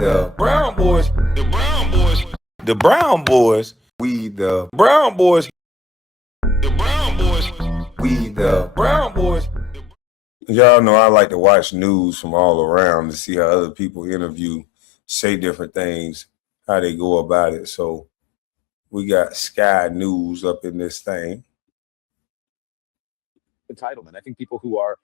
the Brown boys, the Brown boys, the Brown boys, we the Brown boys, the Brown boys, we the Brown boys. Y'all know I like to watch news from all around to see how other people interview, say different things, how they go about it. So we got Sky News up in this thing. Entitlement. I think people who are,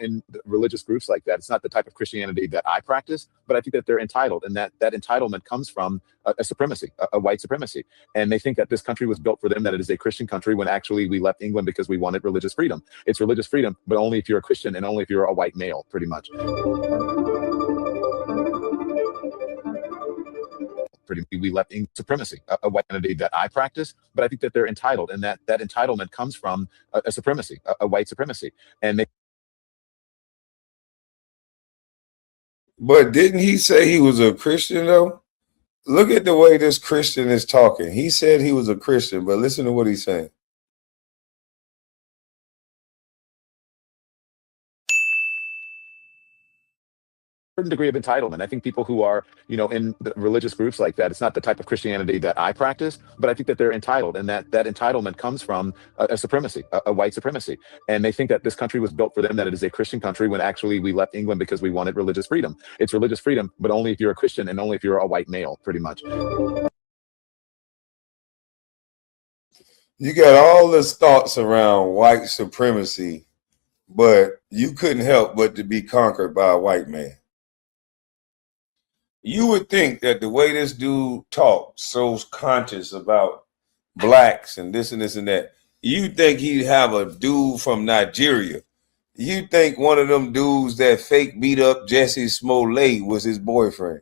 in religious groups like that, it's not the type of Christianity that I practice, but I think that they're entitled, and that entitlement comes from a supremacy, a white supremacy. And they think that this country was built for them, that it is a Christian country, when actually we left England because we wanted religious freedom. It's religious freedom, but only if you're a Christian and only if you're a white male, pretty much. We left supremacy, a white identity that I practice, but I think that they're entitled, and that entitlement comes from a supremacy, a white supremacy. And they. But didn't he say he was a Christian though? Look at the way this Christian is talking. He said he was a Christian, but listen to what he's saying. Certain degree of entitlement. I think people who are, in religious groups like that, it's not the type of Christianity that I practice, but I think that they're entitled, and that entitlement comes from a supremacy, a white supremacy. And they think that this country was built for them, that it is a Christian country, when actually we left England because we wanted religious freedom. It's religious freedom, but only if you're a Christian and only if you're a white male, pretty much. You got all this thoughts around white supremacy, but you couldn't help but to be conquered by a white man. You would think that the way this dude talks, so conscious about blacks and this and this and that, you think he'd have a dude from Nigeria. You think one of them dudes that fake beat up Jesse Smollett was his boyfriend.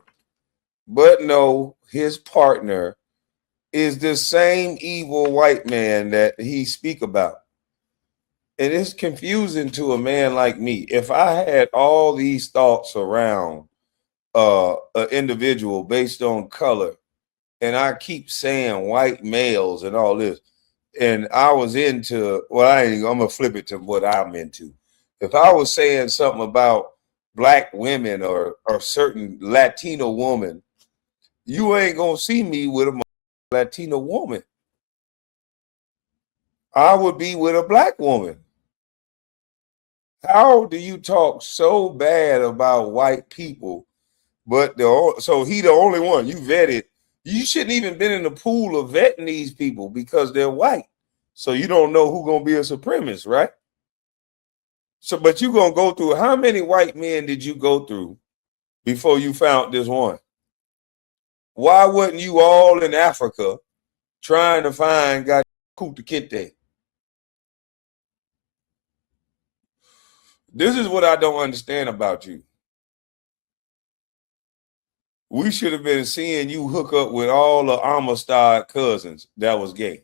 But no, his partner is the same evil white man that he speak about. And it's confusing to a man like me. If I had all these thoughts around an individual based on color, and I keep saying white males and all this, and I was into, I'm gonna flip it to what I'm into. If I was saying something about black women or certain Latino woman, you ain't gonna see me with a Latino woman. I would be with a black woman. How do you talk so bad about white people? But so he the only one you vetted. You shouldn't even been in the pool of vetting these people because they're white. So you don't know who's gonna be a supremacist, right? So, but you're gonna go through, how many white men did you go through before you found this one? Why wasn't you all in Africa trying to find God Kuta Kinte? This is what I don't understand about you. We should have been seeing you hook up with all the Amistad cousins that was gay.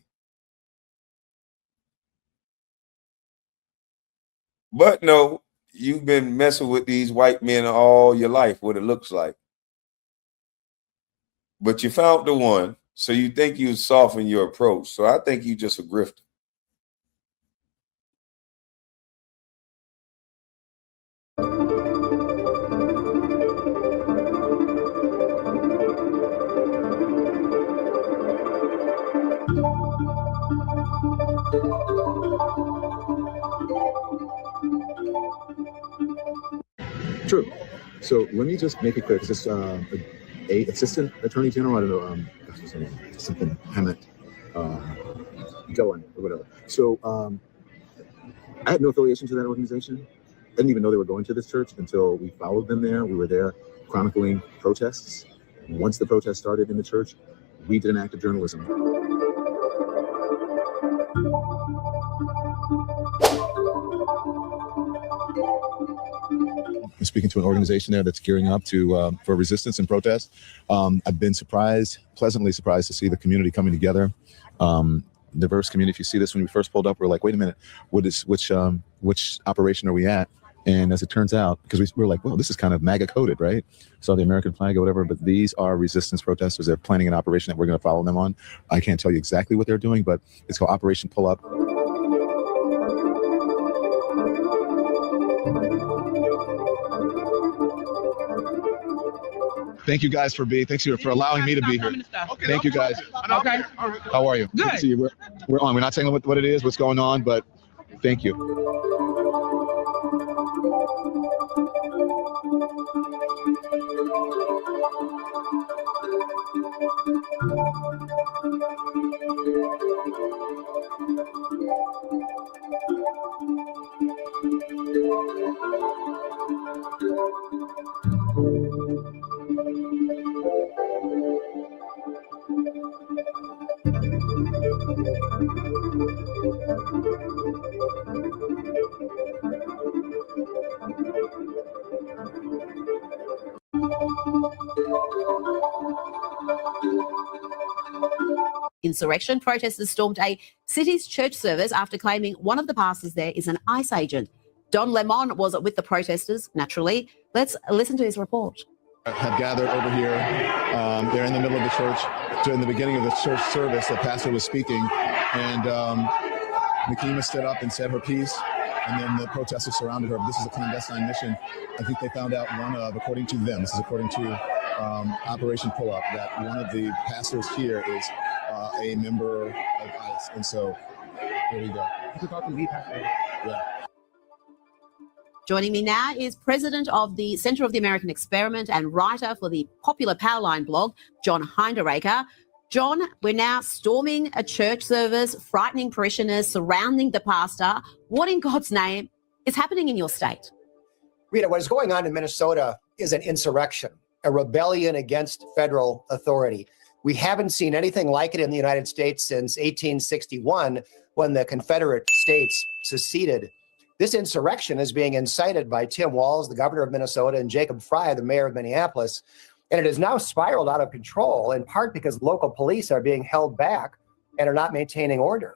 But no, you've been messing with these white men all your life, what it looks like. But you found the one, so you think you soften your approach. So I think you just a grifter. True. So let me just make it clear, because it's a assistant attorney general, I don't know, gosh, what's her name? Something Hammett, Goen or whatever. So I had no affiliation to that organization. I didn't even know they were going to this church until we followed them there. We were there chronicling protests. Once the protest started in the church, we did an act of journalism. I'm speaking to an organization there that's gearing up for resistance and protest. I've been pleasantly surprised to see the community coming together. Diverse community. If you see this, when we first pulled up, we're like, wait a minute, which operation are we at? And as it turns out, because we're like, well, this is kind of MAGA coded, right? So the American flag or whatever, but these are resistance protesters. They're planning an operation that we're going to follow them on. I can't tell you exactly what they're doing, but it's called Operation Pull Up. Thank you guys thanks you for allowing me to be here. Thank you guys. Okay. How are you? Good. to see you. We're on. We're not saying what it is, what's going on, but thank you. Insurrection protesters stormed a city's church service after claiming one of the pastors there is an ICE agent. Don Lemon was with the protesters, naturally. Let's listen to his report. Have gathered over here. They're in the middle of the church. During the beginning of the church service, the pastor was speaking, and Nakima stood up and said her piece, and then the protesters surrounded her. This is a clandestine mission. I think they found out according to them, this is according to Operation Pull-Up, that one of the pastors here is a member of ICE. And so, here we go. Yeah. Joining me now is president of the Center of the American Experiment and writer for the popular Powerline blog, John Hinderaker. John, we're now storming a church service, frightening parishioners, surrounding the pastor. What in God's name is happening in your state? Rita, what is going on in Minnesota is an insurrection, a rebellion against federal authority. We haven't seen anything like it in the United States since 1861, when the Confederate States seceded. This insurrection is being incited by Tim Walz, the governor of Minnesota, and Jacob Frey, the mayor of Minneapolis. And it has now spiraled out of control, in part because local police are being held back and are not maintaining order.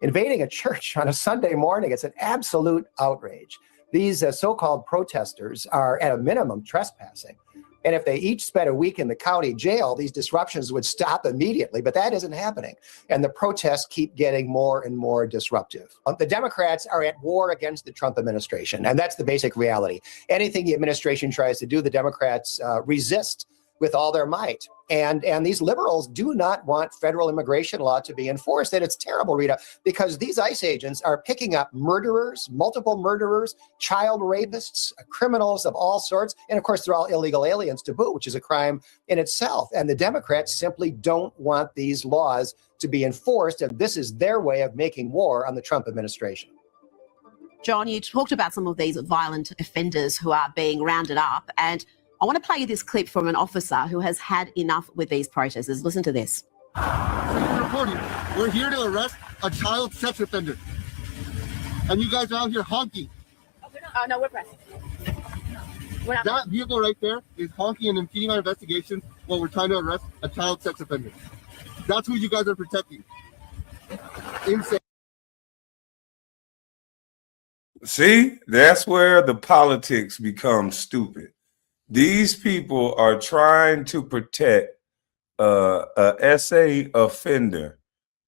Invading a church on a Sunday morning, it's an absolute outrage. These so-called protesters are at a minimum trespassing. And if they each spent a week in the county jail, these disruptions would stop immediately, but that isn't happening. And the protests keep getting more and more disruptive. The Democrats are at war against the Trump administration, and that's the basic reality. Anything the administration tries to do, the Democrats resist with all their might. And these liberals do not want federal immigration law to be enforced. And it's terrible, Rita, because these ICE agents are picking up murderers, multiple murderers, child rapists, criminals of all sorts. And of course, they're all illegal aliens to boot, which is a crime in itself. And the Democrats simply don't want these laws to be enforced. And this is their way of making war on the Trump administration. John, you talked about some of these violent offenders who are being rounded up, and I want to play you this clip from an officer who has had enough with these protesters. Listen to this. Reporting. We're here to arrest a child sex offender. And you guys are out here honking. No, we're pressing. We're not. That vehicle right there is honking and impeding our investigation while we're trying to arrest a child sex offender. That's who you guys are protecting. Insane. See, that's where the politics become stupid. These people are trying to protect a SA offender.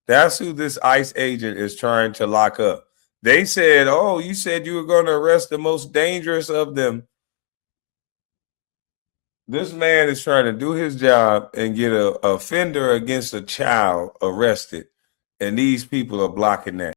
That's who this ICE agent is trying to lock up. They said, oh, you said you were going to arrest the most dangerous of them. This man is trying to do his job and get an offender against a child arrested. And these people are blocking that.